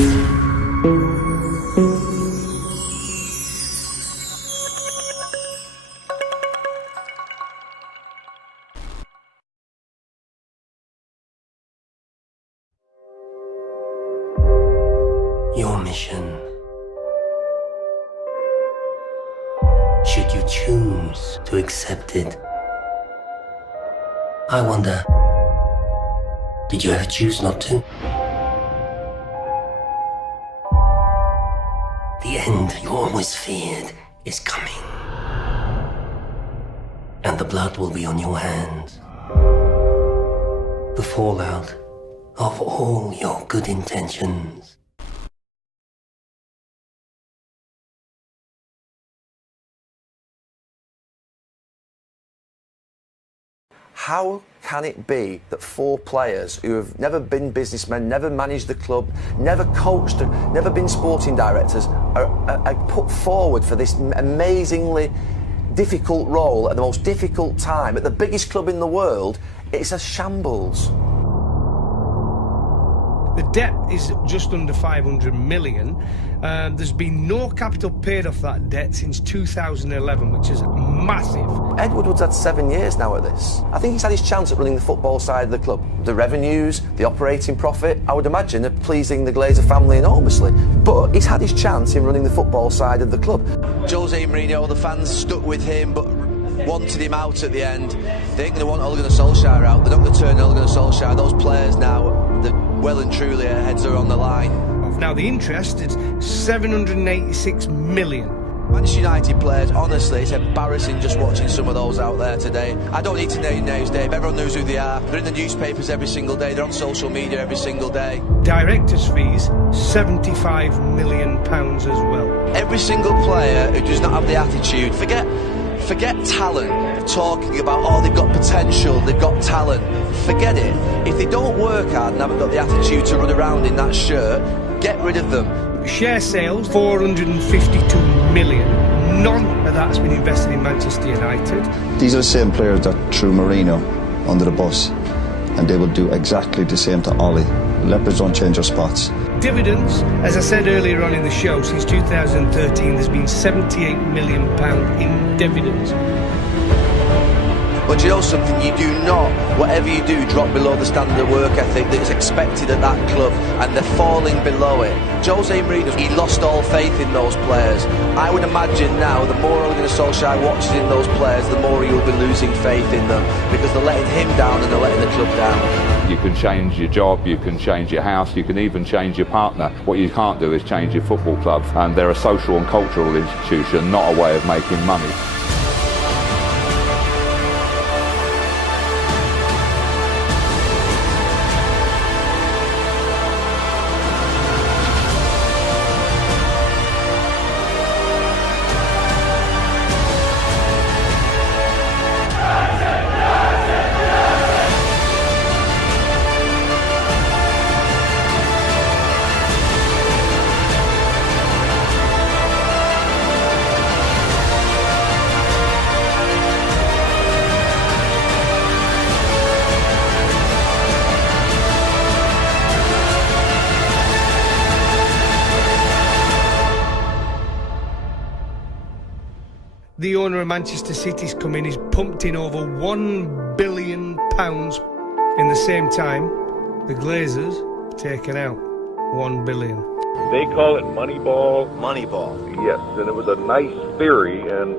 Your mission, should you choose to accept it. I wonder, did you ever choose not to? The end you always feared is coming. And the blood will be on your hands. The fallout of all your good intentions. How can it be that 4 players who have never been businessmen, never managed the club, never coached, never been sporting directors, are put forward for this amazingly difficult role at the most difficult time at the biggest club in the world? It's a shambles. The debt is just under 500 million. There's been no capital paid off that debt since 2011, which is massive. Ed Woodward's had 7 years now at this. I think he's had his chance at running the football side of the club. The revenues, the operating profit, I would imagine, are pleasing the Glazer family enormously. But he's had his chance in running the football side of the club. Jose Mourinho, the fans stuck with him, but wanted him out at the end. They ain't going to want Ole Gunnar Solskjaer out. They're not going to turn Ole Gunnar Solskjaer. Those players now, they're well and truly, their heads are on the line. Now the interest is 786 million. Manchester United players, honestly, it's embarrassing just watching some of those out there today. I don't need to name names, Dave. Everyone knows who they are. They're in the newspapers every single day. They're on social media every single day. Directors' fees, £75 million as well. Every single player who does not have the attitude, forget talent, talking about, oh, they've got potential, they've got talent. Forget it. If they don't work hard and haven't got the attitude to run around in that shirt, get rid of them. Share sales, 452 million. None of that's been invested in Manchester United. These are the same players that threw Mourinho under the bus, and they will do exactly the same to Ollie. Leopards don't change their spots. Dividends, as I said earlier on in the show, since 2013 there's been £78 million in dividends. But you know something, you do not, whatever you do, drop below the standard of work ethic that is expected at that club, and they're falling below it. Jose Mourinho, he lost all faith in those players. I would imagine now, the more Ole Gunnar Solskjaer watches in those players, the more he will be losing faith in them, because they're letting him down and they're letting the club down. You can change your job, you can change your house, you can even change your partner. What you can't do is change your football club, and they're a social and cultural institution, not a way of making money. The owner of Manchester City's come in, he's pumped in over £1 billion. In the same time, the Glazers taken out £1 billion. They call it Moneyball. Moneyball. Yes, and it was a nice theory, and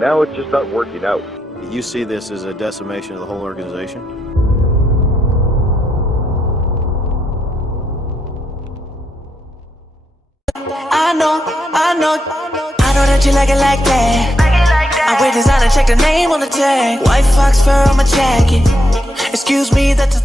now it's just not working out. You see this as a decimation of the whole organization? I know that you like it like that. I wear designer, check the name on the tag. White fox fur on my jacket. Excuse me, that's a